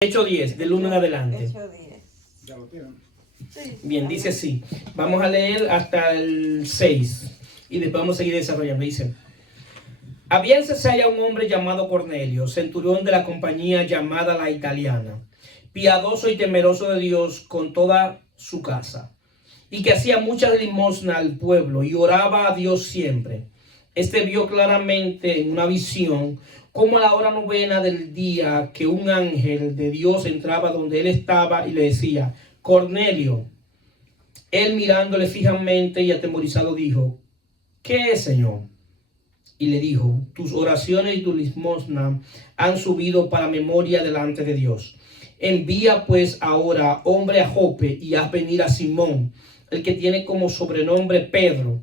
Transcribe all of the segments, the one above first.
Hecho 10, del 1 en adelante. Hecho 10. Ya lo tienen. Sí. Bien, dice así. Vamos a leer hasta el 6 y después vamos a seguir desarrollando. Dice: había en Cesarea un hombre llamado Cornelio, centurión de la compañía llamada La Italiana, piadoso y temeroso de Dios con toda su casa, y que hacía mucha limosna al pueblo y oraba a Dios siempre. Este vio claramente en una visión como a la hora novena del día que un ángel de Dios entraba donde él estaba y le decía: Cornelio. Él, mirándole fijamente y atemorizado, dijo: ¿qué es, Señor? Y le dijo: tus oraciones y tu limosna han subido para memoria delante de Dios. Envía pues ahora hombre a Jope y haz venir a Simón, el que tiene como sobrenombre Pedro.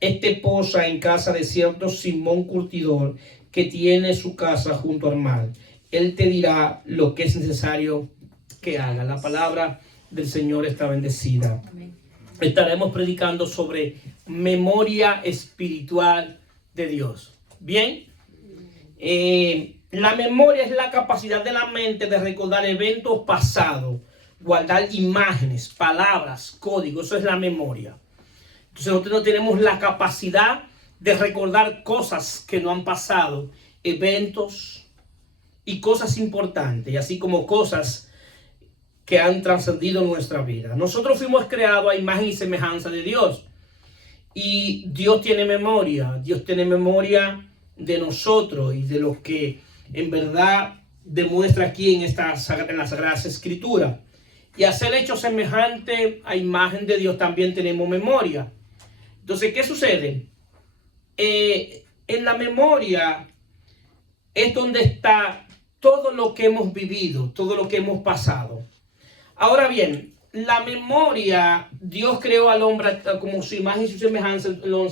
Este posa en casa de cierto Simón curtidor, que tiene su casa junto al mar. Él te dirá lo que es necesario que haga. La palabra del Señor está bendecida. Amén. Estaremos predicando sobre memoria espiritual de Dios. Bien, la memoria es la capacidad de la mente de recordar eventos pasados, guardar imágenes, palabras, códigos. Eso es la memoria. Entonces nosotros tenemos la capacidad de recordar cosas que no han pasado, eventos y cosas importantes, así como cosas que han trascendido nuestra vida. Nosotros fuimos creados a imagen y semejanza de Dios. Y Dios tiene memoria. Dios tiene memoria de nosotros y de lo que en verdad demuestra aquí en las Sagradas Escrituras. Y hacer hecho semejante a imagen de Dios también tenemos memoria. Entonces, ¿qué sucede? En la memoria es donde está todo lo que hemos vivido, todo lo que hemos pasado. Ahora bien, la memoria, Dios creó al hombre como su imagen y su semejanza.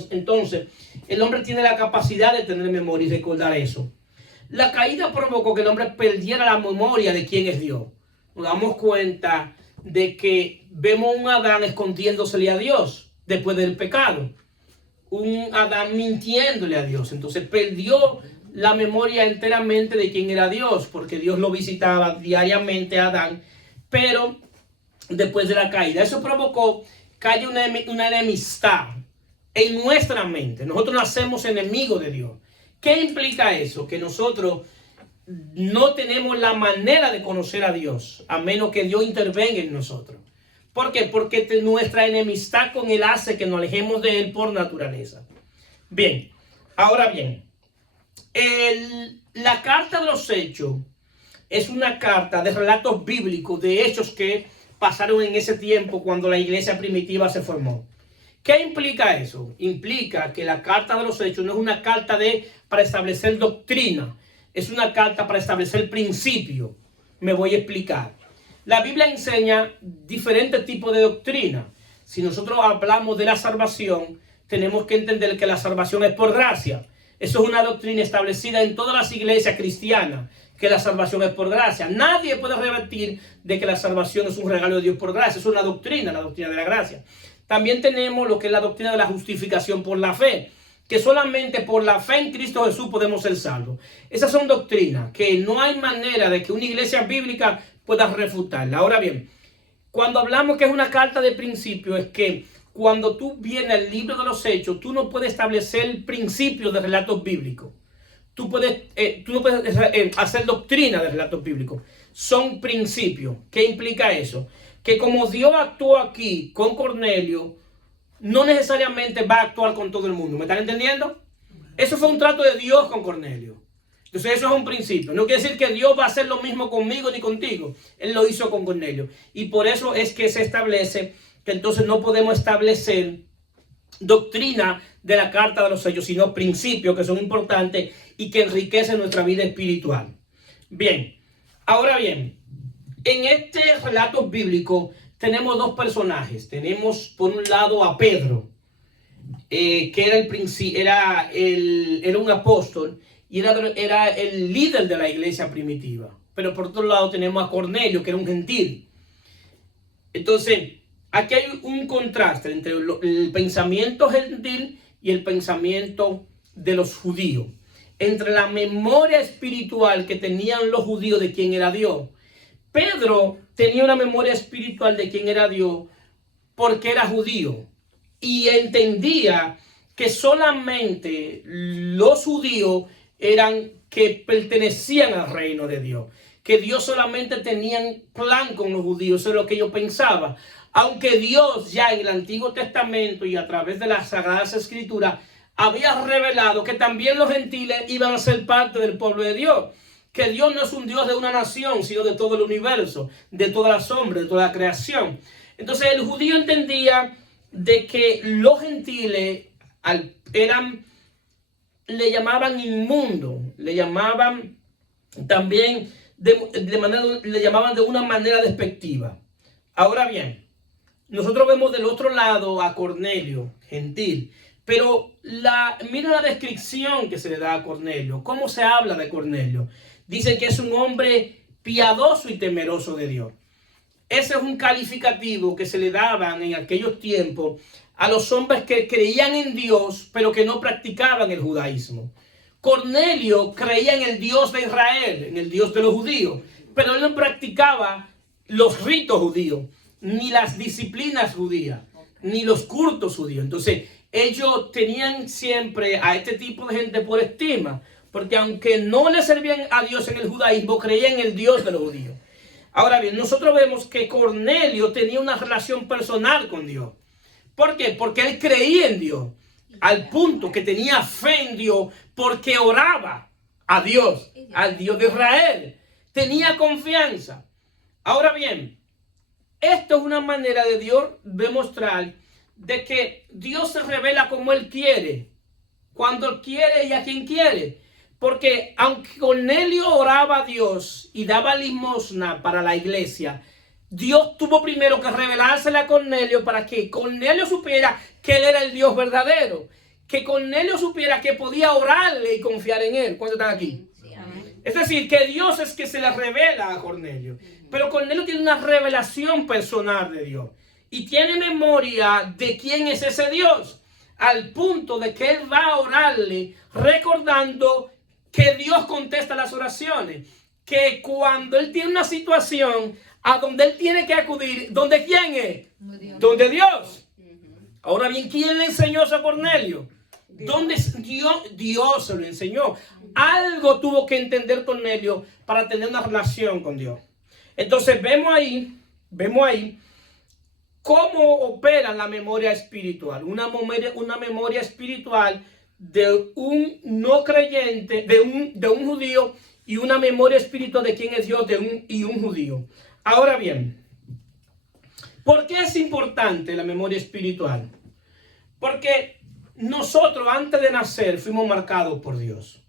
Entonces, el hombre tiene la capacidad de tener memoria y recordar eso. La caída provocó que el hombre perdiera la memoria de quién es Dios. Nos damos cuenta de que vemos un Adán escondiéndosele a Dios después del pecado. Un Adán mintiéndole a Dios. Entonces perdió la memoria enteramente de quién era Dios, porque Dios lo visitaba diariamente a Adán, pero después de la caída, eso provocó que haya una enemistad en nuestra mente. Nosotros nacemos enemigos de Dios. ¿Qué implica eso? Que nosotros no tenemos la manera de conocer a Dios, a menos que Dios intervenga en nosotros. ¿Por qué? Porque nuestra enemistad con Él hace que nos alejemos de Él por naturaleza. Bien, ahora bien, la carta de los Hechos es una carta de relatos bíblicos, de hechos que pasaron en ese tiempo cuando la iglesia primitiva se formó. ¿Qué implica eso? Implica que la carta de los Hechos no es una carta para establecer doctrina, es una carta para establecer principios. Me voy a explicar. La Biblia enseña diferentes tipos de doctrina. Si nosotros hablamos de la salvación, tenemos que entender que la salvación es por gracia. Eso es una doctrina establecida en todas las iglesias cristianas, que la salvación es por gracia. Nadie puede rebatir de que la salvación es un regalo de Dios por gracia. Es una doctrina, la doctrina de la gracia. También tenemos lo que es la doctrina de la justificación por la fe, que solamente por la fe en Cristo Jesús podemos ser salvos. Esas son doctrinas que no hay manera de que una iglesia bíblica pueda refutarla. Ahora bien, cuando hablamos que es una carta de principio, es que cuando tú vienes al libro de los Hechos, tú no puedes establecer principios de relatos bíblicos. Tú no puedes hacer doctrina de relatos bíblicos. Son principios. ¿Qué implica eso? Que como Dios actuó aquí con Cornelio, no necesariamente va a actuar con todo el mundo. ¿Me están entendiendo? Eso fue un trato de Dios con Cornelio. Entonces eso es un principio. No quiere decir que Dios va a hacer lo mismo conmigo ni contigo. Él lo hizo con Cornelio. Y por eso es que se establece que entonces no podemos establecer doctrina de la carta de los Hechos, sino principios que son importantes y que enriquecen nuestra vida espiritual. Bien, ahora bien, en este relato bíblico tenemos dos personajes. Tenemos por un lado a Pedro, que era un apóstol y era el líder de la iglesia primitiva. Pero por otro lado tenemos a Cornelio, que era un gentil. Entonces, aquí hay un contraste entre el pensamiento gentil y el pensamiento de los judíos. Entre la memoria espiritual que tenían los judíos de quién era Dios, Pedro tenía una memoria espiritual de quién era Dios porque era judío y entendía que solamente los judíos eran que pertenecían al reino de Dios, que Dios solamente tenía un plan con los judíos, eso es lo que yo pensaba. Aunque Dios ya en el Antiguo Testamento y a través de las Sagradas Escrituras había revelado que también los gentiles iban a ser parte del pueblo de Dios, que Dios no es un Dios de una nación, sino de todo el universo, de todas las sombras, de toda la creación. Entonces el judío entendía de que los gentiles le llamaban inmundo, le llamaban también le llamaban de una manera despectiva. Ahora bien, nosotros vemos del otro lado a Cornelio, gentil, pero mira la descripción que se le da a Cornelio. ¿Cómo se habla de Cornelio? Dice que es un hombre piadoso y temeroso de Dios. Ese es un calificativo que se le daban en aquellos tiempos a los hombres que creían en Dios, pero que no practicaban el judaísmo. Cornelio creía en el Dios de Israel, en el Dios de los judíos, pero él no practicaba los ritos judíos, ni las disciplinas judías, ni los cultos judíos. Entonces, ellos tenían siempre a este tipo de gente por estima, porque aunque no le servían a Dios en el judaísmo, creían en el Dios de los judíos. Ahora bien, nosotros vemos que Cornelio tenía una relación personal con Dios. ¿Por qué? Porque él creía en Dios, al punto que tenía fe en Dios, porque oraba a Dios, al Dios de Israel. Tenía confianza. Ahora bien, esto es una manera de Dios demostrar de que Dios se revela como Él quiere, cuando Él quiere y a quien quiere. Porque aunque Cornelio oraba a Dios y daba limosna para la iglesia, Dios tuvo primero que revelársela a Cornelio para que Cornelio supiera que Él era el Dios verdadero. Que Cornelio supiera que podía orarle y confiar en Él. ¿Cuántos están aquí? Sí, amén. Es decir, que Dios es que se le revela a Cornelio. Pero Cornelio tiene una revelación personal de Dios. Y tiene memoria de quién es ese Dios. Al punto de que él va a orarle recordando que Dios contesta las oraciones. Que cuando él tiene una situación a donde él tiene que acudir, ¿donde quién es? Donde Dios. Ahora bien, ¿quién le enseñó eso a Cornelio? ¿Dónde Dios se lo enseñó? Algo tuvo que entender Cornelio para tener una relación con Dios. Entonces vemos ahí cómo opera la memoria espiritual. Una memoria espiritual de un no creyente, de un judío, y una memoria espiritual de quién es Dios y un judío. Ahora bien, ¿por qué es importante la memoria espiritual? Porque nosotros antes de nacer fuimos marcados por Dios.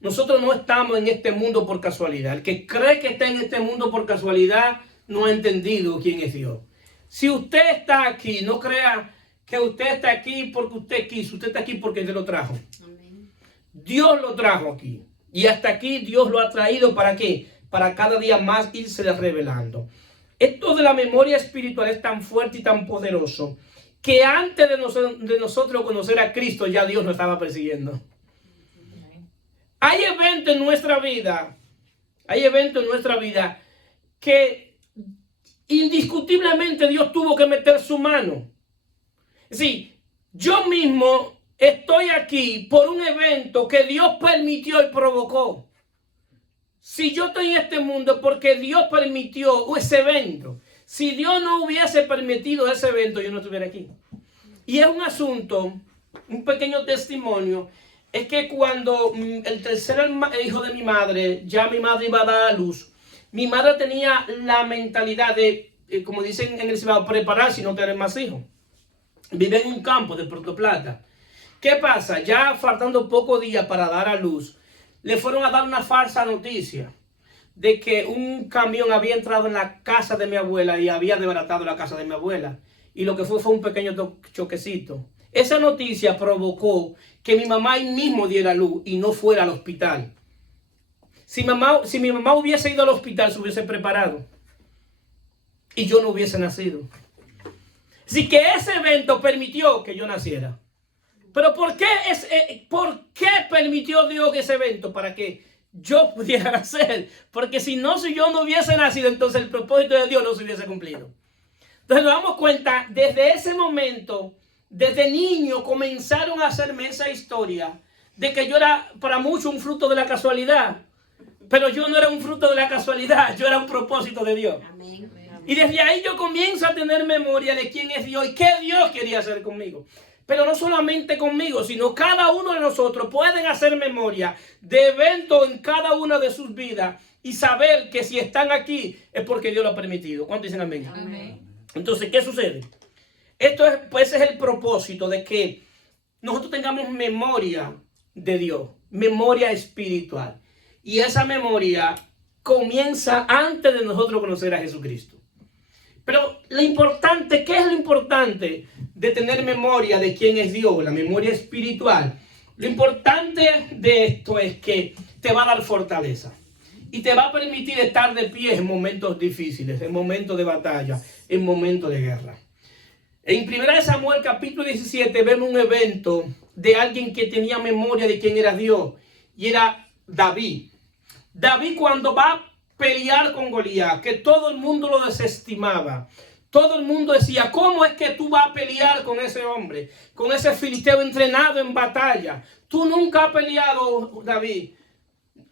Nosotros no estamos en este mundo por casualidad. El que cree que está en este mundo por casualidad no ha entendido quién es Dios. Si usted está aquí, no crea que usted está aquí porque usted quiso. Usted está aquí porque Dios lo trajo. Amén. Dios lo trajo aquí. Y hasta aquí Dios lo ha traído ¿para qué? Para cada día más irse revelando. Esto de la memoria espiritual es tan fuerte y tan poderoso que antes de nosotros conocer a Cristo ya Dios nos estaba persiguiendo. Hay eventos en nuestra vida, que indiscutiblemente Dios tuvo que meter su mano. Es decir, yo mismo estoy aquí por un evento que Dios permitió y provocó. Si yo estoy en este mundo es porque Dios permitió ese evento. Si Dios no hubiese permitido ese evento, yo no estuviera aquí. Y es un asunto, un pequeño testimonio, es que cuando el tercer hijo de mi madre, ya mi madre iba a dar a luz, mi madre tenía la mentalidad de, como dicen en el Cibao, prepararse y no tener más hijos. Vive en un campo de Puerto Plata. ¿Qué pasa? Ya faltando pocos días para dar a luz, le fueron a dar una falsa noticia de que un camión había entrado en la casa de mi abuela y había desbaratado la casa de mi abuela. Y lo que fue un pequeño choquecito. Esa noticia provocó que mi mamá ahí mismo diera luz y no fuera al hospital. Si mi mamá hubiese ido al hospital, se hubiese preparado. Y yo no hubiese nacido. Así que ese evento permitió que yo naciera. Pero ¿por qué permitió Dios ese evento? Para que yo pudiera hacer. Porque si yo no hubiese nacido, entonces el propósito de Dios no se hubiese cumplido. Entonces nos damos cuenta, desde ese momento, desde niño comenzaron a hacerme esa historia de que yo era para muchos un fruto de la casualidad. Pero yo no era un fruto de la casualidad, yo era un propósito de Dios. Amén. Y desde ahí yo comienzo a tener memoria de quién es Dios y qué Dios quería hacer conmigo. Pero no solamente conmigo, sino cada uno de nosotros pueden hacer memoria de eventos en cada una de sus vidas y saber que si están aquí es porque Dios lo ha permitido. ¿Cuántos dicen amén? Amén. Entonces, ¿qué sucede? Pues es el propósito de que nosotros tengamos memoria de Dios, memoria espiritual. Y esa memoria comienza antes de nosotros conocer a Jesucristo. Pero lo importante, ¿qué es lo importante de tener memoria de quién es Dios? La memoria espiritual. Lo importante de esto es que te va a dar fortaleza. Y te va a permitir estar de pie en momentos difíciles, en momentos de batalla, en momentos de guerra. En 1 Samuel capítulo 17 vemos un evento de alguien que tenía memoria de quién era Dios. Y era David. David cuando va a pelear con Goliat, que todo el mundo lo desestimaba. Todo el mundo decía, ¿cómo es que tú vas a pelear con ese hombre? Con ese filisteo entrenado en batalla. Tú nunca has peleado, David,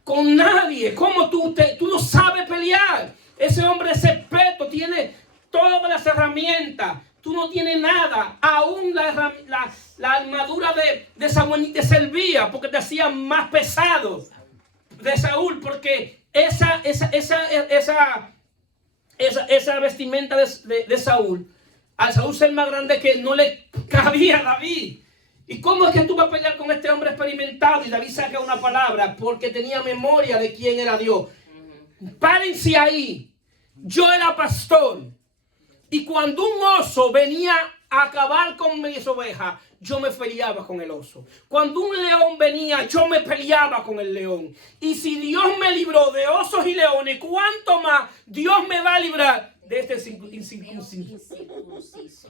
con nadie. ¿Cómo tú no sabes pelear? Ese hombre es experto, tiene todas las herramientas. Tú no tienes nada. Aún la armadura de Samuel te servía porque te hacía más pesado de Saúl, porque esa vestimenta de Saúl, al Saúl ser más grande que no le cabía a David. ¿Y cómo es que tú vas a pelear con este hombre experimentado? Y David saca una palabra, porque tenía memoria de quién era Dios. Párense ahí. Yo era pastor. Y cuando un oso venía a acabar con mis ovejas, yo me peleaba con el oso. Cuando un león venía, yo me peleaba con el león. Y si Dios me libró de osos y leones, ¿cuánto más Dios me va a librar de este incircunciso?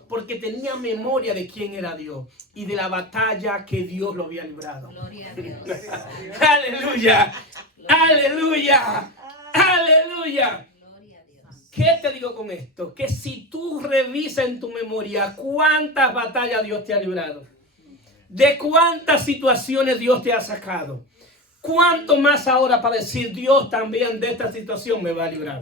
Porque tenía memoria de quién era Dios y de la batalla que Dios lo había librado. Gloria a Dios. Aleluya. Aleluya. Aleluya. ¿Qué te digo con esto? Que si tú revisas en tu memoria cuántas batallas Dios te ha librado, de cuántas situaciones Dios te ha sacado, cuánto más ahora para decir Dios también de esta situación me va a librar.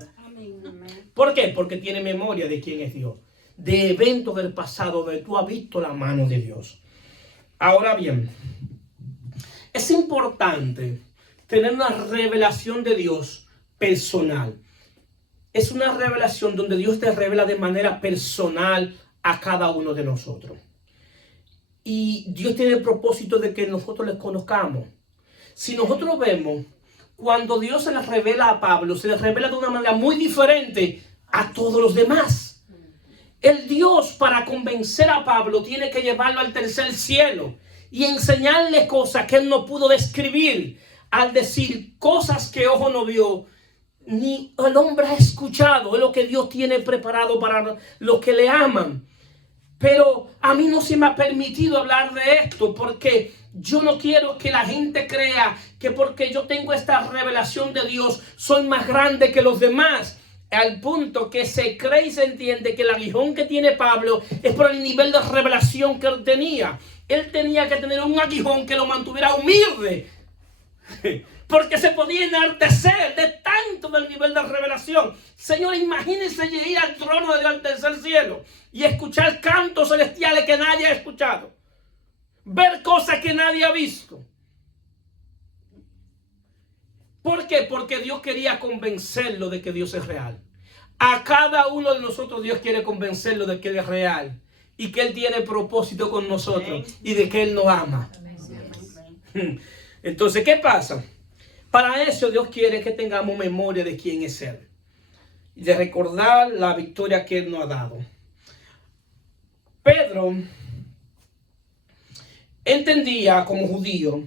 ¿Por qué? Porque tiene memoria de quién es Dios, de eventos del pasado donde tú has visto la mano de Dios. Ahora bien, es importante tener una revelación de Dios personal. Es una revelación donde Dios te revela de manera personal a cada uno de nosotros. Y Dios tiene el propósito de que nosotros les conozcamos. Si nosotros vemos, cuando Dios se les revela a Pablo, se les revela de una manera muy diferente a todos los demás. El Dios, para convencer a Pablo, tiene que llevarlo al tercer cielo y enseñarle cosas que él no pudo describir, al decir cosas que ojo no vio, ni el hombre ha escuchado. Es lo que Dios tiene preparado para los que le aman. Pero a mí no se me ha permitido hablar de esto, porque yo no quiero que la gente crea que porque yo tengo esta revelación de Dios soy más grande que los demás, al punto que se cree y se entiende que el aguijón que tiene Pablo es por el nivel de revelación que él tenía. Él tenía que tener un aguijón que lo mantuviera humilde, porque se podía enaltecer de tanto del nivel de revelación. Señor, imagínense ir al trono del tercer cielo y escuchar cantos celestiales que nadie ha escuchado, ver cosas que nadie ha visto. ¿Por qué? Porque Dios quería convencerlo de que Dios es real. A cada uno de nosotros Dios quiere convencerlo de que Él es real y que Él tiene propósito con nosotros y de que Él nos ama. Entonces, ¿qué pasa? Para eso Dios quiere que tengamos memoria de quién es Él y de recordar la victoria que Él nos ha dado. Pedro entendía como judío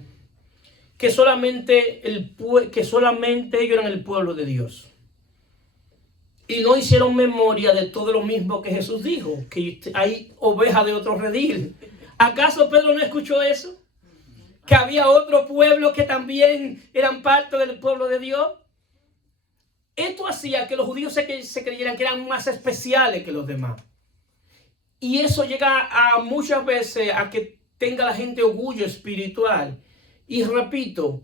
que solamente ellos eran el pueblo de Dios. Y no hicieron memoria de todo lo mismo que Jesús dijo, que hay ovejas de otro redil. ¿Acaso Pedro no escuchó eso? que había otro pueblo que también eran parte del pueblo de Dios. Esto hacía que los judíos se creyeran que eran más especiales que los demás. Y eso llega a muchas veces a que tenga la gente orgullo espiritual. Y repito,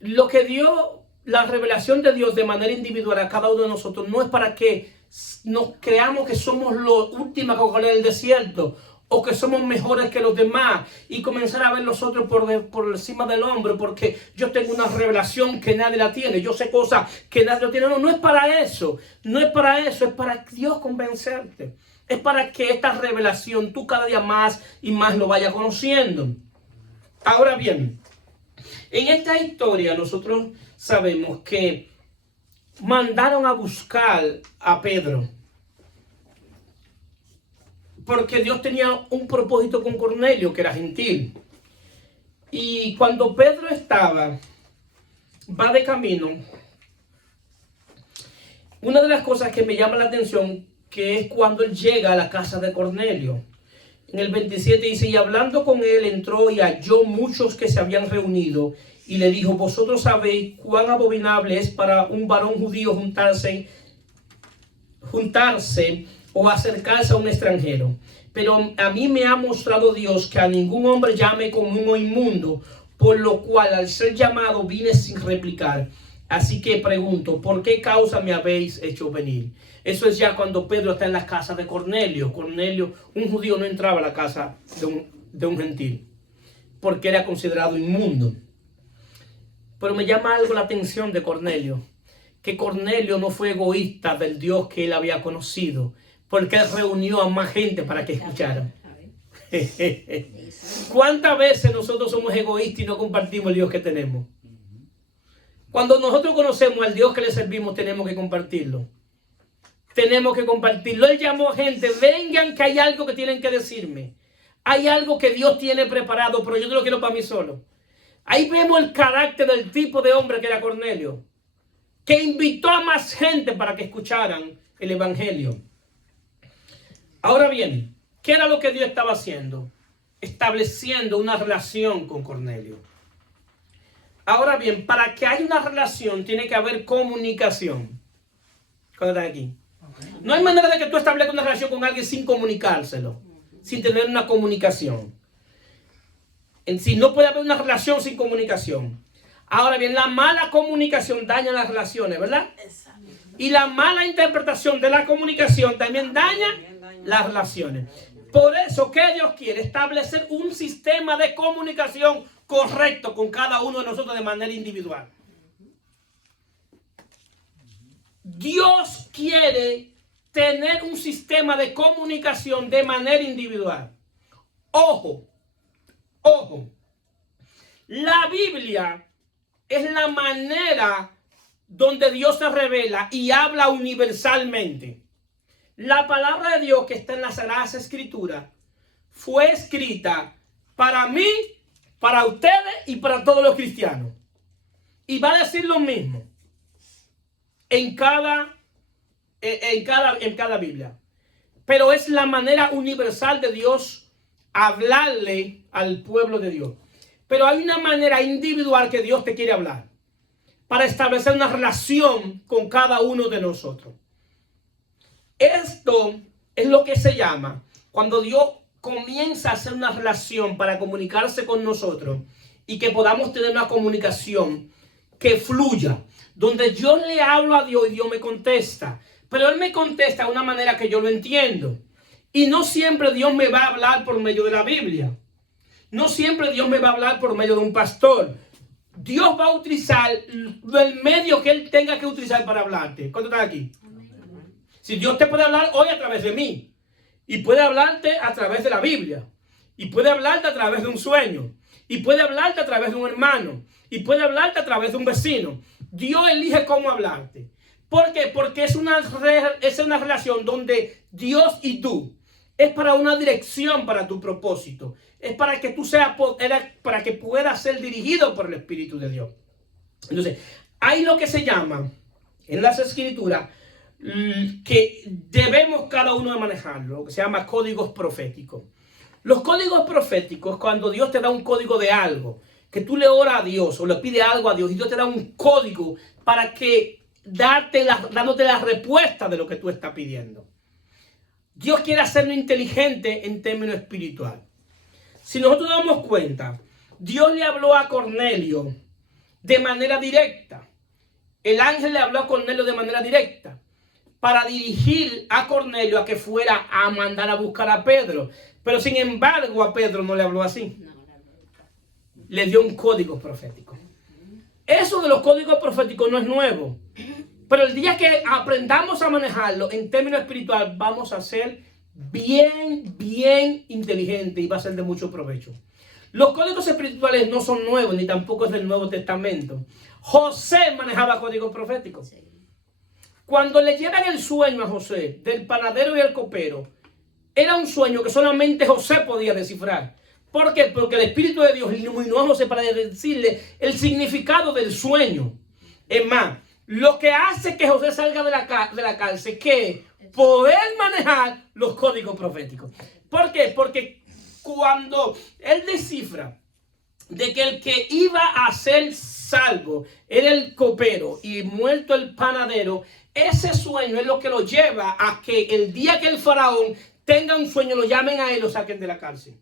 lo que dio la revelación de Dios de manera individual a cada uno de nosotros no es para que nos creamos que somos los últimos Coca-Cola del desierto o que somos mejores que los demás y comenzar a ver los otros por encima del hombro porque yo tengo una revelación que nadie la tiene, yo sé cosas que nadie lo tiene. No, no es para eso, no es para eso, es para Dios convencerte. Es para que esta revelación tú cada día más y más lo vayas conociendo. Ahora bien, en esta historia nosotros sabemos que mandaron a buscar a Pedro porque Dios tenía un propósito con Cornelio, que era gentil. Y cuando Pedro va de camino, una de las cosas que me llama la atención que es cuando él llega a la casa de Cornelio. En el 27 dice, y hablando con él entró y halló muchos que se habían reunido y le dijo, vosotros sabéis cuán abominable es para un varón judío juntarse o acercarse a un extranjero. Pero a mí me ha mostrado Dios que a ningún hombre llame común o inmundo, por lo cual al ser llamado vine sin replicar. Así que pregunto, ¿por qué causa me habéis hecho venir? Eso es ya cuando Pedro está en la casa de Cornelio. Cornelio, un judío no entraba a la casa de un gentil, porque era considerado inmundo. Pero me llama algo la atención de Cornelio, que Cornelio no fue egoísta del Dios que él había conocido, porque él reunió a más gente para que escucharan. ¿Cuántas veces nosotros somos egoístas y no compartimos el Dios que tenemos? Cuando nosotros conocemos al Dios que le servimos, tenemos que compartirlo. Tenemos que compartirlo. Él llamó a gente, vengan que hay algo que tienen que decirme. Hay algo que Dios tiene preparado, pero yo no lo quiero para mí solo. Ahí vemos el carácter del tipo de hombre que era Cornelio, que invitó a más gente para que escucharan el evangelio. Ahora bien, ¿qué era lo que Dios estaba haciendo? Estableciendo una relación con Cornelio. Ahora bien, para que haya una relación tiene que haber comunicación. ¿Cuándo están aquí? No hay manera de que tú establezcas una relación con alguien sin comunicárselo, sin tener una comunicación. En sí, no puede haber una relación sin comunicación. Ahora bien, la mala comunicación daña las relaciones, ¿verdad? Y la mala interpretación de la comunicación también daña las relaciones. Por eso, ¿qué Dios quiere? Establecer un sistema de comunicación correcto con cada uno de nosotros de manera individual. Dios quiere tener un sistema de comunicación de manera individual. Ojo, ojo. La Biblia es la manera donde Dios se revela y habla universalmente. La palabra de Dios que está en las Sagradas Escrituras fue escrita para mí, para ustedes y para todos los cristianos. Y va a decir lo mismo en cada Biblia. Pero es la manera universal de Dios hablarle al pueblo de Dios. Pero hay una manera individual que Dios te quiere hablar para establecer una relación con cada uno de nosotros. Esto es lo que se llama cuando Dios comienza a hacer una relación para comunicarse con nosotros y que podamos tener una comunicación que fluya, donde yo le hablo a Dios y Dios me contesta, pero Él me contesta de una manera que yo lo entiendo. Y no siempre Dios me va a hablar por medio de la Biblia. No siempre Dios me va a hablar por medio de un pastor. Dios va a utilizar el medio que Él tenga que utilizar para hablarte. ¿Cuánto estás aquí? Si Dios te puede hablar hoy a través de mí, y puede hablarte a través de la Biblia, y puede hablarte a través de un sueño, y puede hablarte a través de un hermano, y puede hablarte a través de un vecino. Dios elige cómo hablarte. ¿Por qué? Porque es una relación donde Dios y tú es para una dirección para tu propósito. Es para que tú para que puedas ser dirigido por el Espíritu de Dios. Entonces, hay lo que se llama en las Escrituras que debemos cada uno de manejarlo, lo que se llama códigos proféticos. Los códigos proféticos, cuando Dios te da un código de algo, que tú le oras a Dios o le pides algo a Dios y Dios te da un código para que dándote la respuesta de lo que tú estás pidiendo. Dios quiere hacernos inteligente en términos espirituales. Si nosotros nos damos cuenta, Dios le habló a Cornelio de manera directa. El ángel le habló a Cornelio de manera directa para dirigir a Cornelio a que fuera a mandar a buscar a Pedro. Pero sin embargo a Pedro no le habló así. Le dio un código profético. Eso de los códigos proféticos no es nuevo. Pero el día que aprendamos a manejarlo en términos espirituales, vamos a ser bien inteligentes y va a ser de mucho provecho. Los códigos espirituales no son nuevos, ni tampoco es del Nuevo Testamento. José manejaba códigos proféticos. Cuando le llevan el sueño a José del panadero y el copero, era un sueño que solamente José podía descifrar. ¿Por qué? Porque el Espíritu de Dios iluminó a José para decirle el significado del sueño. Es más, lo que hace que José salga de la cárcel es que poder manejar los códigos proféticos. ¿Por qué? Porque cuando él descifra de que el que iba a ser salvo era el copero y muerto el panadero, ese sueño es lo que lo lleva a que el día que el faraón tenga un sueño, lo llamen a él y lo saquen de la cárcel.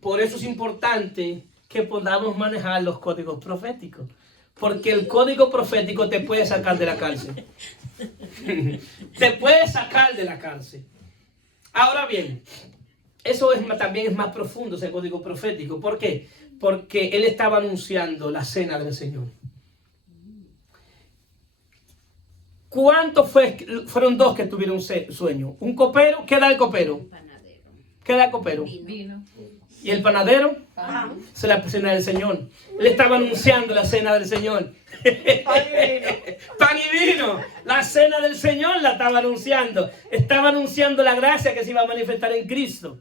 Por eso es importante que podamos manejar los códigos proféticos. Porque el código profético te puede sacar de la cárcel. Te puede sacar de la cárcel. Ahora bien, eso también es más profundo, ese código profético. ¿Por qué? Porque él estaba anunciando la cena del Señor. ¿Cuántos fueron dos que tuvieron sueño? ¿Un copero? ¿Qué da el copero? Un panadero. ¿Qué da el copero? Vino. ¿Y el panadero? Es la cena del Señor. Él estaba anunciando la cena del Señor. Pan y vino. La cena del Señor la estaba anunciando. Estaba anunciando la gracia que se iba a manifestar en Cristo.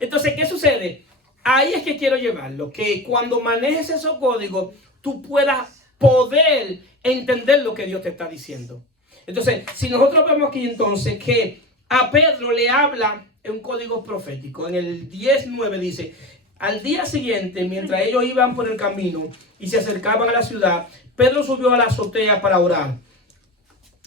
Entonces, ¿qué sucede? Ahí es que quiero llevarlo. Que cuando manejes esos códigos, tú puedas poder entender lo que Dios te está diciendo. Entonces, si nosotros vemos aquí entonces que a Pedro le habla en un código profético. En el 10:9 dice: al día siguiente, mientras ellos iban por el camino y se acercaban a la ciudad, Pedro subió a la azotea para orar,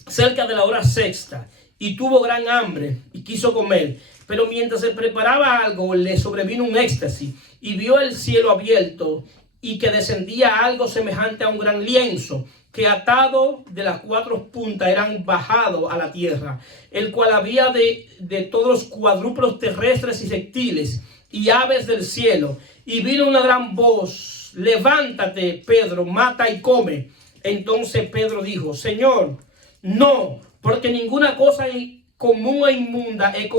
cerca de la hora sexta, y tuvo gran hambre y quiso comer. Pero mientras se preparaba algo, le sobrevino un éxtasis y vio el cielo abierto y que descendía algo semejante a un gran lienzo, que atado de las cuatro puntas eran bajado a la tierra, el cual había de todos los cuadrúpedos terrestres y reptiles y aves del cielo. Y vino una gran voz: levántate, Pedro, mata y come. Entonces Pedro dijo: Señor, no, porque ninguna cosa común e inmunda he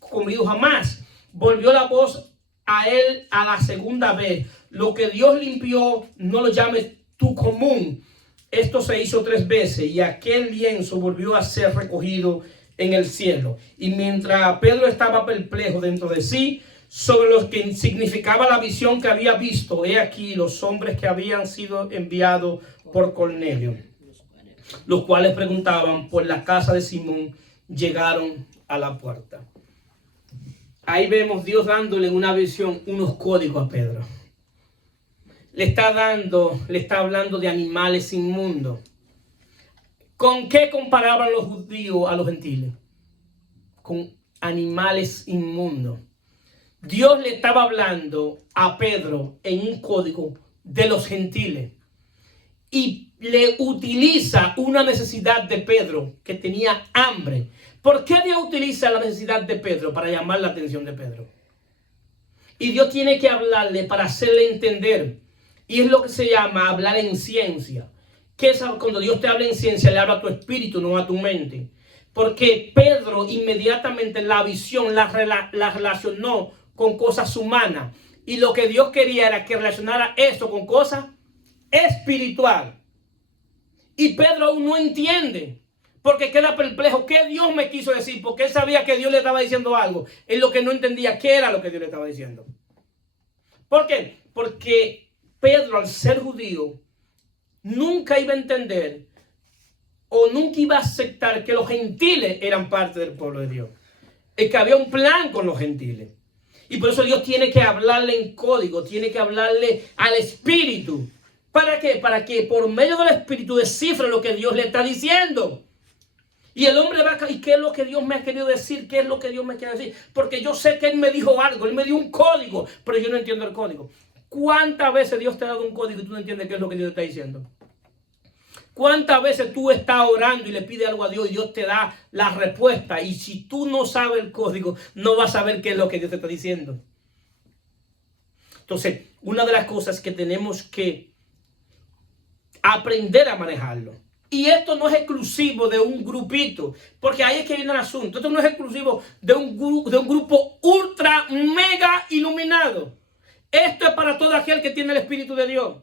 comido jamás. Volvió la voz a él a la segunda vez: lo que Dios limpió, no lo llames tú común. Esto se hizo 3 veces y aquel lienzo volvió a ser recogido en el cielo. Y mientras Pedro estaba perplejo dentro de sí sobre lo que significaba la visión que había visto, he aquí los hombres que habían sido enviados por Cornelio, los cuales preguntaban por la casa de Simón, llegaron a la puerta. Ahí vemos Dios dándole una visión, unos códigos a Pedro. Le está hablando de animales inmundos. ¿Con qué comparaban los judíos a los gentiles? Con animales inmundos. Dios le estaba hablando a Pedro en un código de los gentiles. Y le utiliza una necesidad de Pedro, que tenía hambre. ¿Por qué Dios utiliza la necesidad de Pedro? Para llamar la atención de Pedro. Y Dios tiene que hablarle para hacerle entender. Y es lo que se llama hablar en ciencia. Que es cuando Dios te habla en ciencia, le habla a tu espíritu, no a tu mente. Porque Pedro inmediatamente la visión la relacionó con cosas humanas. Y lo que Dios quería era que relacionara esto con cosas espirituales. Y Pedro aún no entiende. Porque queda perplejo. ¿Qué Dios me quiso decir? Porque él sabía que Dios le estaba diciendo algo. Él lo que no entendía, ¿qué era lo que Dios le estaba diciendo? ¿Por qué? Porque Pedro, al ser judío, nunca iba a entender o nunca iba a aceptar que los gentiles eran parte del pueblo de Dios. Es que había un plan con los gentiles. Y por eso Dios tiene que hablarle en código, tiene que hablarle al Espíritu. ¿Para qué? Para que por medio del Espíritu descifre lo que Dios le está diciendo. Y el hombre va a... ¿Y qué es lo que Dios me ha querido decir? ¿Qué es lo que Dios me quiere decir? Porque yo sé que Él me dijo algo, Él me dio un código, pero yo no entiendo el código. ¿Cuántas veces Dios te ha dado un código y tú no entiendes qué es lo que Dios te está diciendo? ¿Cuántas veces tú estás orando y le pides algo a Dios y Dios te da la respuesta? Y si tú no sabes el código, no vas a saber qué es lo que Dios te está diciendo. Entonces, una de las cosas que tenemos que aprender a manejarlo. Y esto no es exclusivo de un grupito, porque ahí es que viene el asunto. Esto no es exclusivo de un grupo ultra, mega iluminado. Esto es para todo aquel que tiene el Espíritu de Dios.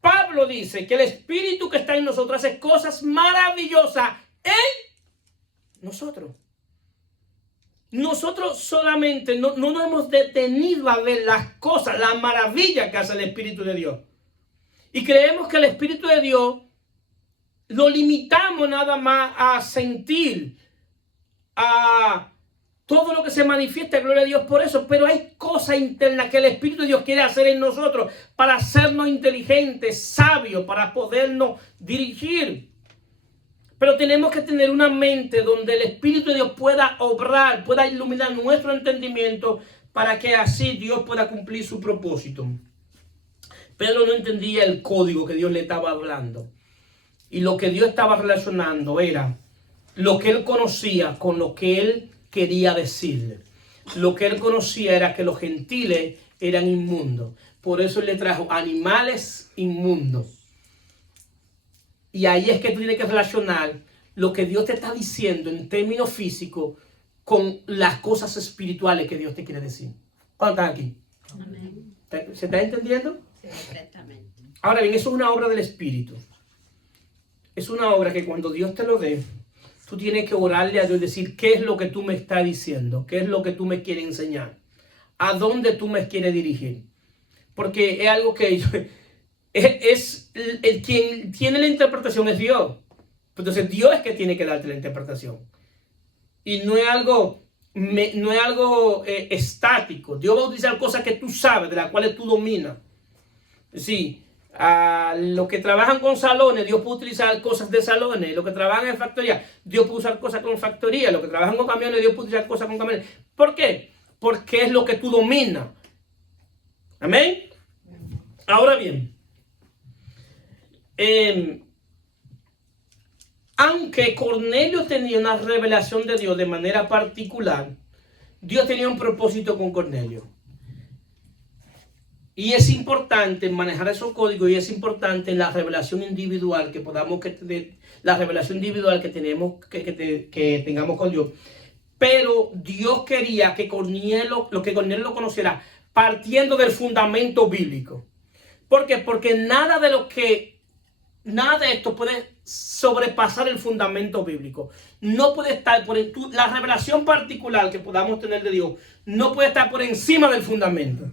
Pablo dice que el Espíritu que está en nosotros hace cosas maravillosas en nosotros. Nosotros solamente no nos hemos detenido a ver las cosas, la maravilla que hace el Espíritu de Dios. Y creemos que el Espíritu de Dios lo limitamos nada más a sentir, a todo lo que se manifiesta, gloria a Dios por eso. Pero hay cosas internas que el Espíritu de Dios quiere hacer en nosotros para hacernos inteligentes, sabios, para podernos dirigir. Pero tenemos que tener una mente donde el Espíritu de Dios pueda obrar, pueda iluminar nuestro entendimiento para que así Dios pueda cumplir su propósito. Pedro no entendía el código que Dios le estaba hablando. Y lo que Dios estaba relacionando era lo que él conocía con lo que él quería decirle. Lo que él conocía era que los gentiles eran inmundos. Por eso él le trajo animales inmundos. Y ahí es que tú tienes que relacionar lo que Dios te está diciendo en términos físicos con las cosas espirituales que Dios te quiere decir. ¿Cuántos están aquí? Amén. ¿Se está entendiendo? Sí, perfectamente. Ahora bien, eso es una obra del Espíritu. Es una obra que cuando Dios te lo dé, tú tienes que orarle a Dios y decir, ¿qué es lo que tú me estás diciendo? ¿Qué es lo que tú me quieres enseñar? ¿A dónde tú me quieres dirigir? Porque es algo que el quien tiene la interpretación es Dios. Entonces Dios es que tiene que darte la interpretación. Y no es algo estático. Dios va a utilizar cosas que tú sabes, de las cuales tú dominas. Sí, a los que trabajan con salones, Dios puede utilizar cosas de salones. Los que trabajan en factoría, Dios puede usar cosas con factoría. Los que trabajan con camiones, Dios puede utilizar cosas con camiones. ¿Por qué? Porque es lo que tú dominas. Amén. Ahora bien, aunque Cornelio tenía una revelación de Dios de manera particular, Dios tenía un propósito con Cornelio. Y es importante manejar esos códigos, y es importante la revelación individual que podamos, la revelación individual que tenemos, que tengamos con Dios. Pero Dios quería que Cornelio lo conociera partiendo del fundamento bíblico. ¿Por qué? Porque nada de esto puede sobrepasar el fundamento bíblico. No puede estar la revelación particular que podamos tener de Dios no puede estar por encima del fundamento.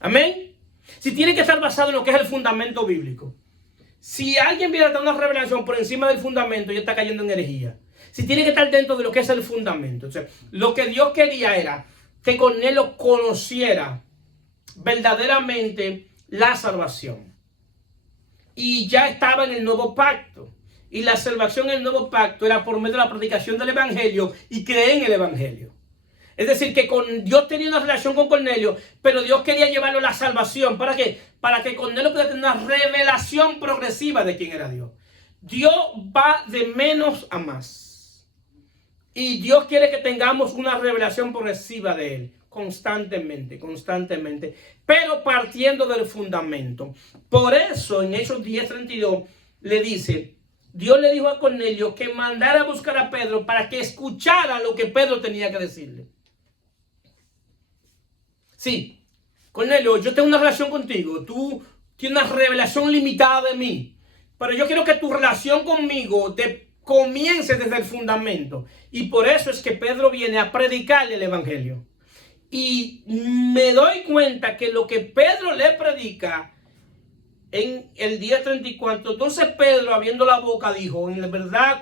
Amén. Si tiene que estar basado en lo que es el fundamento bíblico. Si alguien viene a dar una revelación por encima del fundamento, ya está cayendo en herejía. Si tiene que estar dentro de lo que es el fundamento. O sea, lo que Dios quería era que Cornelio conociera verdaderamente la salvación. Y ya estaba en el nuevo pacto. Y la salvación en el nuevo pacto era por medio de la predicación del evangelio y creer en el evangelio. Es decir, que Dios tenía una relación con Cornelio, pero Dios quería llevarlo a la salvación. ¿Para qué? Para que Cornelio pudiera tener una revelación progresiva de quién era Dios. Dios va de menos a más. Y Dios quiere que tengamos una revelación progresiva de Él. Constantemente. Pero partiendo del fundamento. Por eso en Hechos 10:32 le dice, Dios le dijo a Cornelio que mandara a buscar a Pedro para que escuchara lo que Pedro tenía que decirle. Sí, Cornelio, yo tengo una relación contigo. Tú tienes una revelación limitada de mí. Pero yo quiero que tu relación conmigo comience desde el fundamento. Y por eso es que Pedro viene a predicarle el evangelio. Y me doy cuenta que lo que Pedro le predica en el 10:34, entonces Pedro, abriendo la boca, dijo, en verdad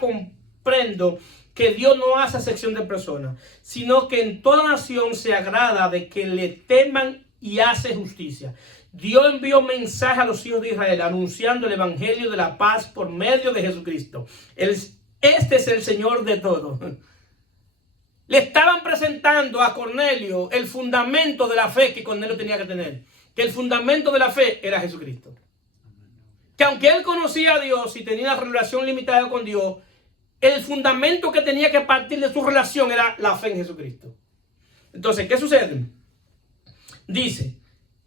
aprendo que Dios no hace acepción de personas, sino que en toda nación se agrada de que le teman y hace justicia. Dios envió mensaje a los hijos de Israel anunciando el evangelio de la paz por medio de Jesucristo. Este es el Señor de todo. Le estaban presentando a Cornelio el fundamento de la fe que Cornelio tenía que tener. Que el fundamento de la fe era Jesucristo. Que aunque él conocía a Dios y tenía una relación limitada con Dios, el fundamento que tenía que partir de su relación era la fe en Jesucristo. Entonces, ¿qué sucede? Dice,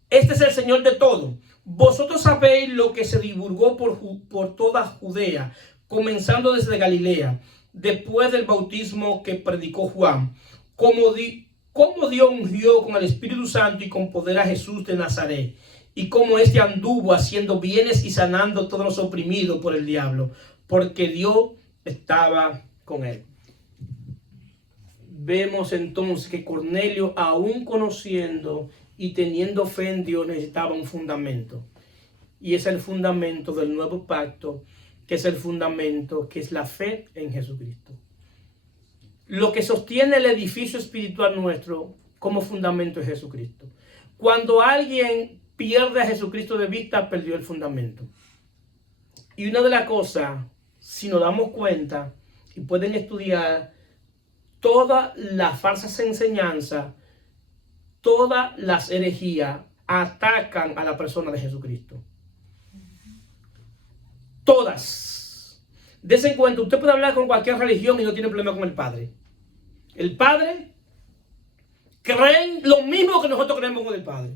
este es el Señor de todo. Vosotros sabéis lo que se divulgó por toda Judea, comenzando desde Galilea, después del bautismo que predicó Juan, como Dios ungió con el Espíritu Santo y con poder a Jesús de Nazaret, y como éste anduvo haciendo bienes y sanando a todos los oprimidos por el diablo, porque Dios estaba con él. Vemos entonces que Cornelio, aún conociendo y teniendo fe en Dios, necesitaba un fundamento. Y es el fundamento del nuevo pacto, que es el fundamento, que es la fe en Jesucristo. Lo que sostiene el edificio espiritual nuestro como fundamento es Jesucristo. Cuando alguien pierde a Jesucristo de vista, perdió el fundamento. Y una de las cosas, si nos damos cuenta, y pueden estudiar todas las falsas enseñanzas, todas las herejías, atacan a la persona de Jesucristo. Todas. Dese cuenta, usted puede hablar con cualquier religión y no tiene problema con el Padre. El Padre creen lo mismo que nosotros creemos con el Padre.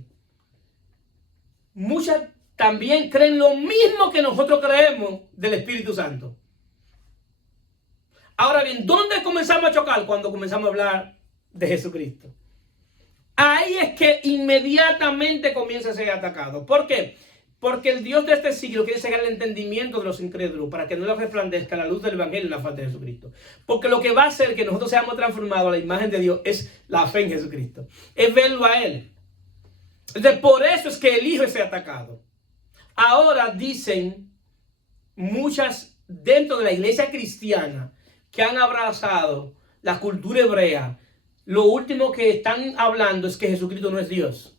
Muchas también creen lo mismo que nosotros creemos del Espíritu Santo. Ahora bien, ¿dónde comenzamos a chocar? Cuando comenzamos a hablar de Jesucristo. Ahí es que inmediatamente comienza a ser atacado. ¿Por qué? Porque el Dios de este siglo quiere cegar el entendimiento de los incrédulos para que no les resplandezca la luz del Evangelio en la falta de Jesucristo. Porque lo que va a hacer que nosotros seamos transformados a la imagen de Dios es la fe en Jesucristo. Es verlo a Él. Entonces, por eso es que el Hijo es atacado. Ahora dicen muchas dentro de la iglesia cristiana que han abrazado la cultura hebrea. Lo último que están hablando es que Jesucristo no es Dios,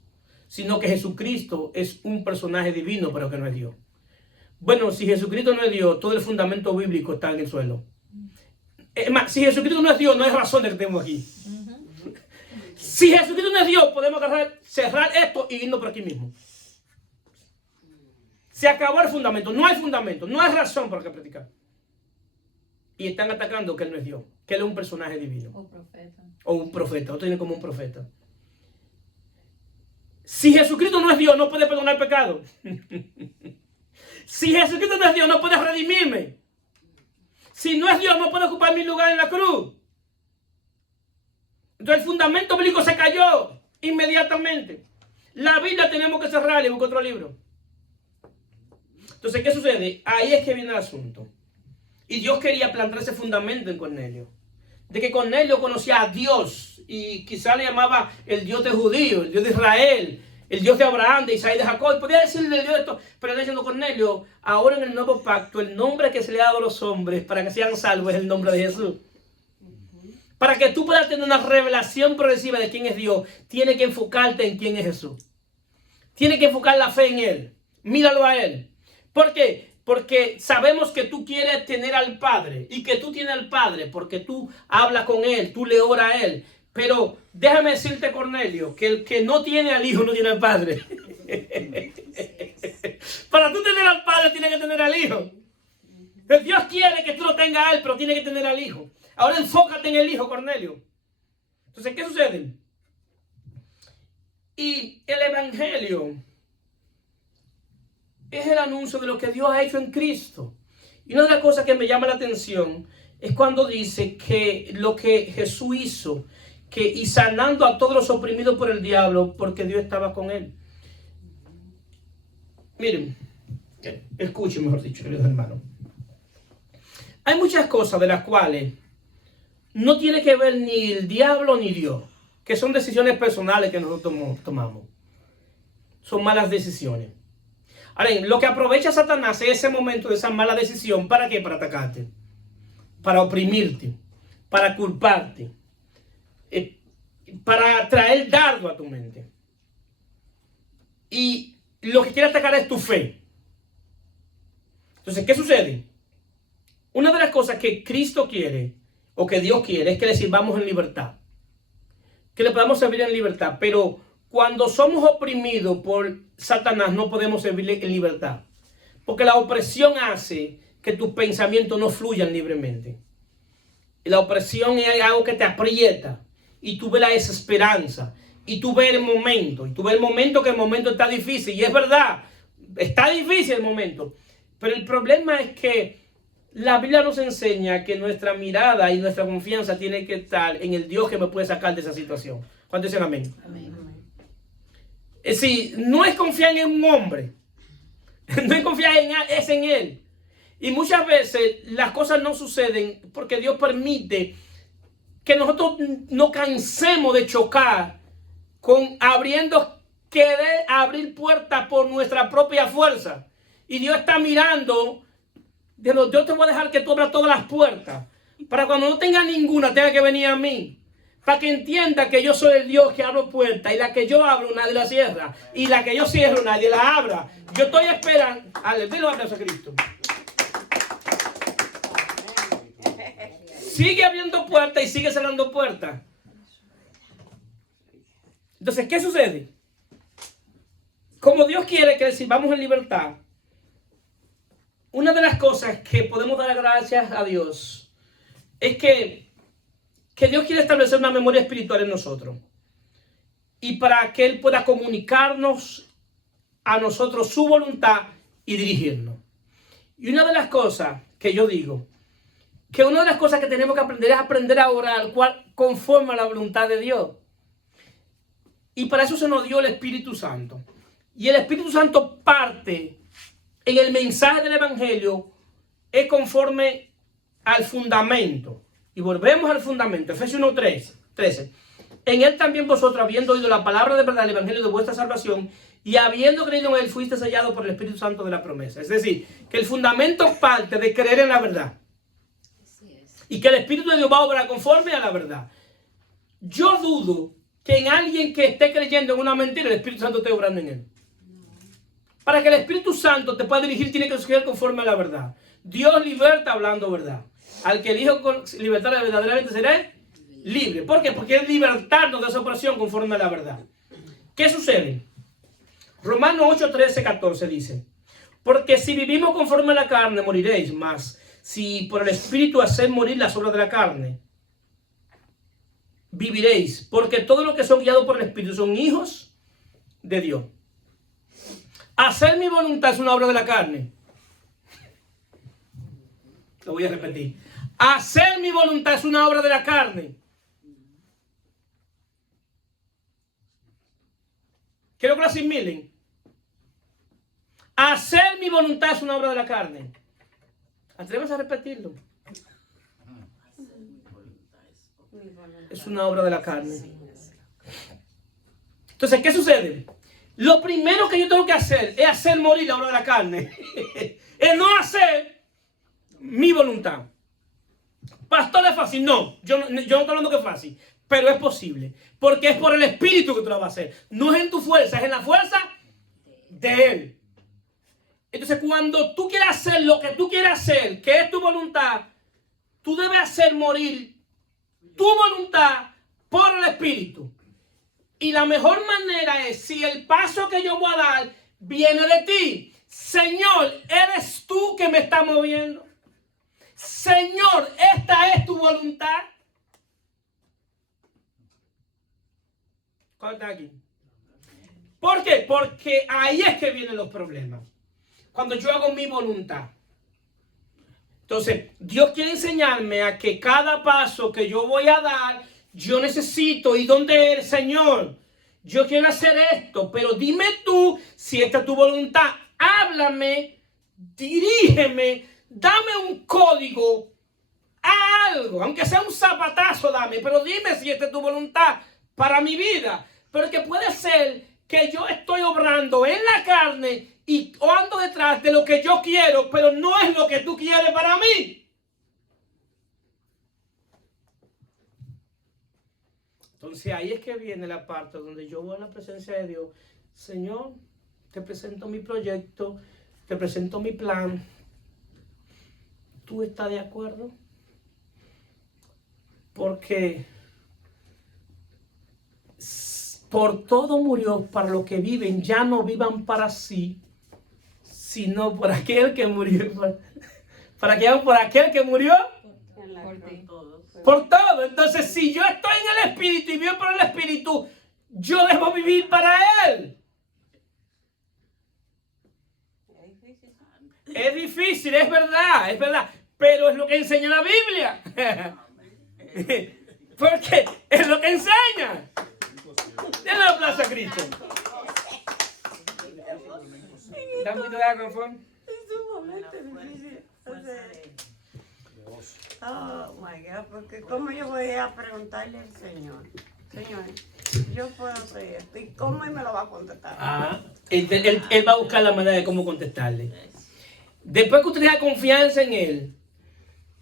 sino que Jesucristo es un personaje divino, pero que no es Dios. Bueno, si Jesucristo no es Dios, todo el fundamento bíblico está en el suelo. Es más, si Jesucristo no es Dios, no hay razón de que estemos aquí. Si Jesucristo no es Dios, podemos cerrar esto y irnos por aquí mismo. Se acabó el fundamento, no hay razón por qué predicar. Y están atacando que Él no es Dios, que Él es un personaje divino. O un profeta, o tiene como un profeta. Si Jesucristo no es Dios, no puede perdonar pecado. Si Jesucristo no es Dios, no puede redimirme. Si no es Dios, no puede ocupar mi lugar en la cruz. Entonces el fundamento bíblico se cayó inmediatamente. La Biblia tenemos que cerrarla y buscar otro libro. Entonces, ¿qué sucede? Ahí es que viene el asunto. Y Dios quería plantar ese fundamento en Cornelio. De que Cornelio conocía a Dios y quizá le llamaba el Dios de judío, el Dios de Israel, el Dios de Abraham, de Isaac y de Jacob. Podía decirle el Dios de esto, pero está diciendo Cornelio, ahora en el nuevo pacto, el nombre que se le ha dado a los hombres para que sean salvos es el nombre de Jesús. Para que tú puedas tener una revelación progresiva de quién es Dios, tienes que enfocarte en quién es Jesús. Tienes que enfocar la fe en Él. Míralo a Él. ¿Por qué? Porque sabemos que tú quieres tener al Padre y que tú tienes al Padre porque tú hablas con Él, tú le oras a Él. Pero déjame decirte, Cornelio, que el que no tiene al Hijo no tiene al Padre. Para tú tener al Padre tienes que tener al Hijo. Dios quiere que tú lo tengas a Él, pero tiene que tener al Hijo. Ahora enfócate en el Hijo, Cornelio. Entonces, ¿qué sucede? Y el Evangelio es el anuncio de lo que Dios ha hecho en Cristo. Y una de las cosas que me llama la atención es cuando dice que lo que Jesús hizo, y sanando a todos los oprimidos por el diablo, porque Dios estaba con él. Miren, escuchen, mejor dicho, queridos hermanos. Hay muchas cosas de las cuales no tiene que ver ni el diablo ni Dios, que son decisiones personales que nosotros tomamos. Son malas decisiones. Ahora, lo que aprovecha Satanás es ese momento de esa mala decisión. ¿Para qué? Para atacarte. para oprimirte, para culparte, para traer dardo a tu mente. Y lo que quiere atacar es tu fe. Entonces, ¿qué sucede? Una de las cosas que Cristo quiere, o que Dios quiere, es que le sirvamos en libertad. Que le podamos servir en libertad. Pero cuando somos oprimidos por Satanás, no podemos servirle en libertad. Porque la opresión hace que tus pensamientos no fluyan libremente. Y la opresión es algo que te aprieta. Y tú ves la desesperanza. Y tú ves el momento. Y tú ves el momento que el momento está difícil. Y es verdad, está difícil el momento. Pero el problema es que la Biblia nos enseña que nuestra mirada y nuestra confianza tiene que estar en el Dios que me puede sacar de esa situación. ¿Cuántos dicen amén? Amén. Es decir, no es confiar en un hombre. No es confiar es en Él. Y muchas veces las cosas no suceden porque Dios permite que nosotros no cansemos de chocar con querer abrir puertas por nuestra propia fuerza. Y Dios está mirando. Dios te voy a dejar que tú abras todas las puertas. Para cuando no tenga ninguna, tenga que venir a mí. Para que entienda que yo soy el Dios que abro puertas. Y la que yo abro, nadie la cierra. Y la que yo cierro, nadie la abra. Yo estoy esperando. Dile un aplauso a Cristo. Sigue abriendo puertas y sigue cerrando puertas. Entonces, ¿qué sucede? Como Dios quiere que le sirvamos en libertad, una de las cosas que podemos dar gracias a Dios es que Dios quiere establecer una memoria espiritual en nosotros. Y para que Él pueda comunicarnos a nosotros su voluntad y dirigirnos. Y una de las cosas que yo digo, que una de las cosas que tenemos que aprender es aprender a orar conforme a la voluntad de Dios. Y para eso se nos dio el Espíritu Santo. Y el Espíritu Santo parte en el mensaje del Evangelio es conforme al fundamento. Y volvemos al fundamento. Efesios 1:13. En él también vosotros, habiendo oído la palabra de verdad, el Evangelio de vuestra salvación, y habiendo creído en él, fuiste sellado por el Espíritu Santo de la promesa. Es decir, que el fundamento parte de creer en la verdad. Y que el Espíritu de Dios va a obrar conforme a la verdad. Yo dudo que en alguien que esté creyendo en una mentira, el Espíritu Santo esté obrando en él. Para que el Espíritu Santo te pueda dirigir, tiene que ser conforme a la verdad. Dios liberta hablando verdad. Al que el Hijo libertara verdaderamente será libre. ¿Por qué? Porque es libertarnos de esa opresión conforme a la verdad. ¿Qué sucede? Romanos 8, 13, 14 dice: porque si vivimos conforme a la carne, moriréis. Mas si por el Espíritu hacéis morir las obras de la carne, viviréis. Porque todos los que son guiados por el Espíritu son hijos de Dios. Hacer mi voluntad es una obra de la carne. Lo voy a repetir. Hacer mi voluntad es una obra de la carne. Quiero que lo asimilen. Hacer mi voluntad es una obra de la carne. Atrévase a repetirlo. Es una obra de la carne. Entonces, ¿qué sucede? Lo primero que yo tengo que hacer es hacer morir la obra de la carne. Es no hacer mi voluntad. Pastor, ¿es fácil? No, yo no estoy hablando que es fácil, pero es posible. Porque es por el Espíritu que tú lo vas a hacer. No es en tu fuerza, es en la fuerza de Él. Entonces, cuando tú quieras hacer lo que tú quieras hacer, que es tu voluntad, tú debes hacer morir tu voluntad por el Espíritu. Y la mejor manera es, si el paso que yo voy a dar viene de ti, Señor, eres tú que me estás moviendo. Señor, esta es tu voluntad. ¿Cuál está aquí? ¿Por qué? Porque ahí es que vienen los problemas. Cuando yo hago mi voluntad. Entonces, Dios quiere enseñarme a que cada paso que yo voy a dar, yo necesito. ¿Y dónde eres, Señor? Yo quiero hacer esto, pero dime tú si esta es tu voluntad. Háblame, dirígeme, dame un código, algo, aunque sea un zapatazo, dame, pero dime si esta es tu voluntad para mi vida. Pero que puede ser que yo estoy obrando en la carne y ando detrás de lo que yo quiero, pero no es lo que tú quieres para mí. entonces ahí es que viene la parte donde yo voy a la presencia de Dios. Señor, te presento mi proyecto, te presento mi plan. ¿Tú estás de acuerdo? Porque por todo murió, para los que viven, ya no vivan para sí, sino por aquel que murió. Por aquel que murió por todo. Entonces, si yo estoy en el Espíritu y vivo por el Espíritu, yo debo vivir para Él. Es difícil, es verdad, pero es lo que enseña la Biblia. Porque es lo que enseña. Denle un aplauso a Cristo. Dame un poquito de agua, por favor. Es un momento difícil. Oh my God, porque ¿cómo yo voy a preguntarle al Señor? Señor, yo puedo hacer esto. ¿Y cómo Él me lo va a contestar? Él va a buscar la manera de cómo contestarle. Después que usted tenga confianza en Él,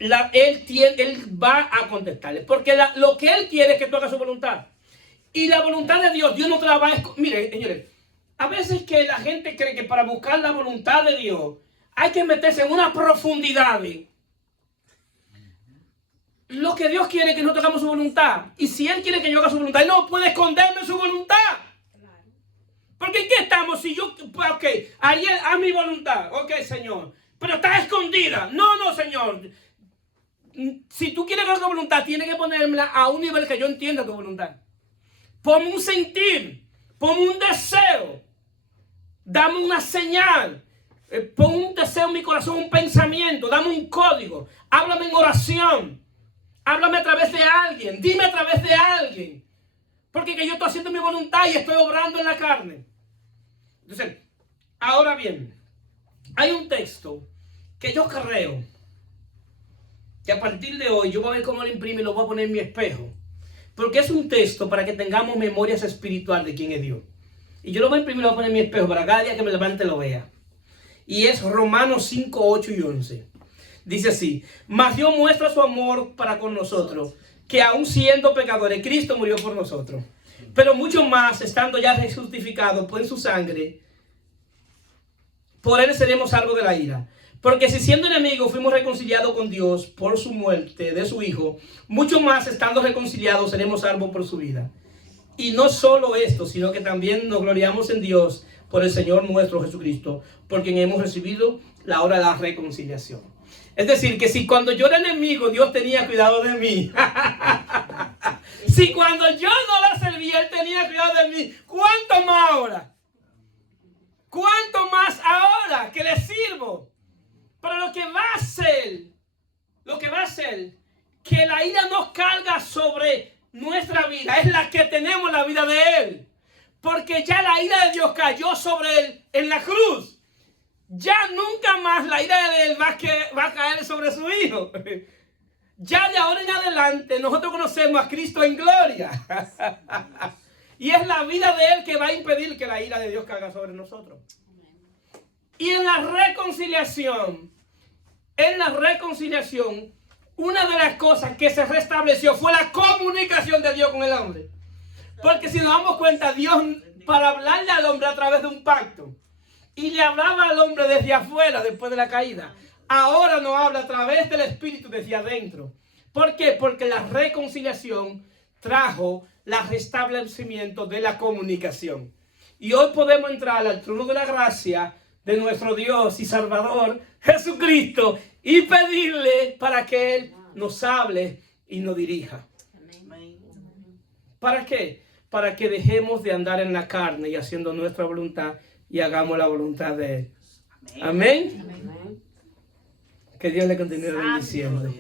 él va a contestarle. Porque lo que Él quiere es que tú hagas su voluntad. Y la voluntad de Dios no te la va a esconder. Miren, señores, a veces que la gente cree que para buscar la voluntad de Dios hay que meterse en una profundidad. Lo que Dios quiere es que nosotros hagamos su voluntad. Y si Él quiere que yo haga su voluntad, Él no puede esconderme su voluntad. Porque ¿en qué estamos? Si yo, ok, Ariel, haz mi voluntad. Ok, Señor. Pero está escondida. No, Señor. Si tú quieres que haga tu voluntad, tienes que ponérmela a un nivel que yo entienda tu voluntad. Ponme un sentir. Ponme un deseo. Dame una señal. Pon un deseo en mi corazón, un pensamiento. Dame un código. Háblame en oración. Háblame a través de alguien. Dime a través de alguien. Porque que yo estoy haciendo mi voluntad y estoy obrando en la carne. Entonces, ahora bien, hay un texto que yo creo que a partir de hoy yo voy a ver cómo lo imprime y lo voy a poner en mi espejo. Porque es un texto para que tengamos memorias espirituales de quién es Dios. Y yo lo voy a imprimir y lo voy a poner en mi espejo para cada día que me levante lo vea. Y es Romanos 5, 8 y 11. Dice así: mas Dios muestra su amor para con nosotros, que aun siendo pecadores, Cristo murió por nosotros. Pero mucho más, estando ya justificados por su sangre, por Él seremos salvos de la ira. Porque si siendo enemigos fuimos reconciliados con Dios por su muerte de su Hijo, mucho más, estando reconciliados, seremos salvos por su vida. Y no solo esto, sino que también nos gloriamos en Dios por el Señor nuestro Jesucristo, por quien hemos recibido la hora de la reconciliación. Es decir, que si cuando yo era enemigo, Dios tenía cuidado de mí. Si cuando yo no la servía, Él tenía cuidado de mí, ¿cuánto más ahora? ¿Cuánto más ahora que le sirvo? Pero lo que va a hacer, que la ira no carga sobre nuestra vida, es la que tenemos la vida de Él. Porque ya la ira de Dios cayó sobre Él en la cruz. Ya nunca más la ira de Él va a caer sobre su Hijo. Ya de ahora en adelante nosotros conocemos a Cristo en gloria. Y es la vida de Él que va a impedir que la ira de Dios caiga sobre nosotros. Y en la reconciliación, una de las cosas que se restableció fue la comunicación de Dios con el hombre. Porque si nos damos cuenta, Dios, para hablarle al hombre a través de un pacto, y le hablaba al hombre desde afuera después de la caída, ahora nos habla a través del Espíritu desde adentro. ¿Por qué? Porque la reconciliación trajo el restablecimiento de la comunicación. Y hoy podemos entrar al trono de la gracia de nuestro Dios y Salvador Jesucristo y pedirle para que Él nos hable y nos dirija. ¿Para qué? Para que dejemos de andar en la carne y haciendo nuestra voluntad y hagamos la voluntad de Él. Amén. Amén. Que Dios le continúe bendiciendo.